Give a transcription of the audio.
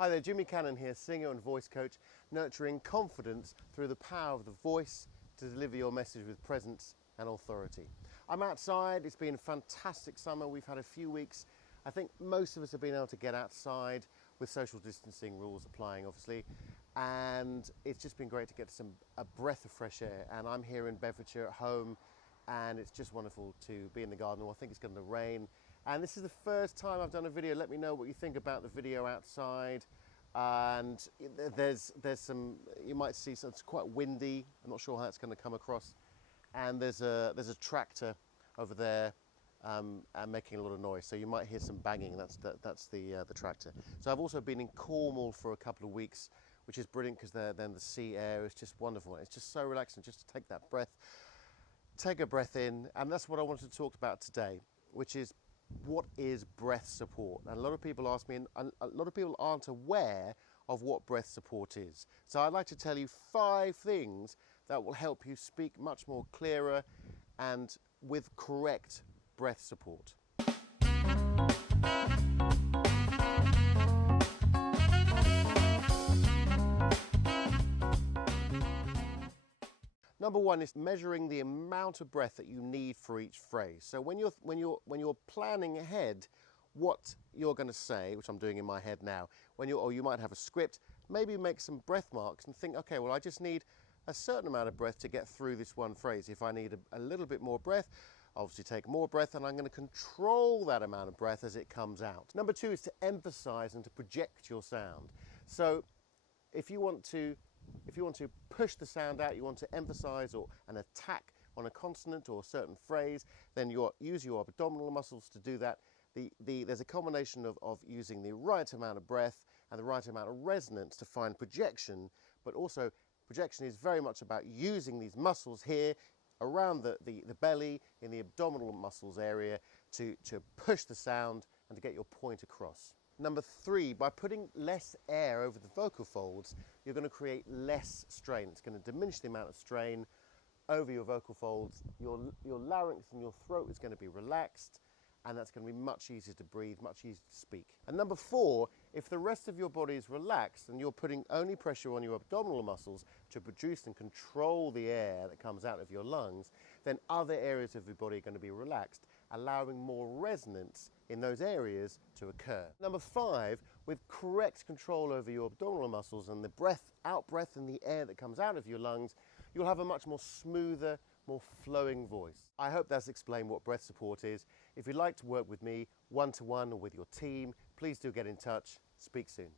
Hi there, Jimmy Cannon here, singer and voice coach, nurturing confidence through the power of the voice to deliver your message with presence and authority. I'm outside, it's been a fantastic summer, we've had a few weeks. I think most of us have been able to get outside with social distancing rules applying obviously, and it's just been great to get a breath of fresh air. And I'm here in Bedfordshire at home, and it's just wonderful to be in the garden. Well, I think it's going to rain. And this is the first time I've done a video. Let me know what you think about the video outside. And there's some, you might see, so it's quite windy. I'm not sure how it's going to come across. And there's a tractor over there and making a lot of noise. So you might hear some banging. That's the tractor. So I've also been in Cornwall for a couple of weeks, which is brilliant because then the sea air is just wonderful. It's just so relaxing just to take that breath, take a breath in. And that's what I wanted to talk about today, which is what is breath support? And a lot of people ask me, and a lot of people aren't aware of what breath support is. So I'd like to tell you 5 things that will help you speak much more clearer and with correct breath support. Number 1 is measuring the amount of breath that you need for each phrase. So when you're planning ahead what you're going to say, which I'm doing in my head now, or you might have a script, maybe make some breath marks and think, okay, well, I just need a certain amount of breath to get through this one phrase. If I need a little bit more breath, obviously take more breath, and I'm going to control that amount of breath as it comes out. Number 2 is to emphasize and to project your sound. So if you want to push the sound out, you want to emphasize or an attack on a consonant or a certain phrase, then use your abdominal muscles to do that. There's a combination of using the right amount of breath and the right amount of resonance to find projection, but also projection is very much about using these muscles here around the belly, in the abdominal muscles area, to push the sound and to get your point across. Number 3, by putting less air over the vocal folds, you're going to create less strain. It's going to diminish the amount of strain over your vocal folds. Your larynx and your throat is going to be relaxed, and that's going to be much easier to breathe, much easier to speak. And number 4, if the rest of your body is relaxed and you're putting only pressure on your abdominal muscles to produce and control the air that comes out of your lungs, then other areas of your body are going to be relaxed, allowing more resonance in those areas to occur. Number 5, with correct control over your abdominal muscles and the out breath and the air that comes out of your lungs, you'll have a much more smoother, more flowing voice. I hope that's explained what breath support is. If you'd like to work with me one-to-one or with your team, please do get in touch. Speak soon.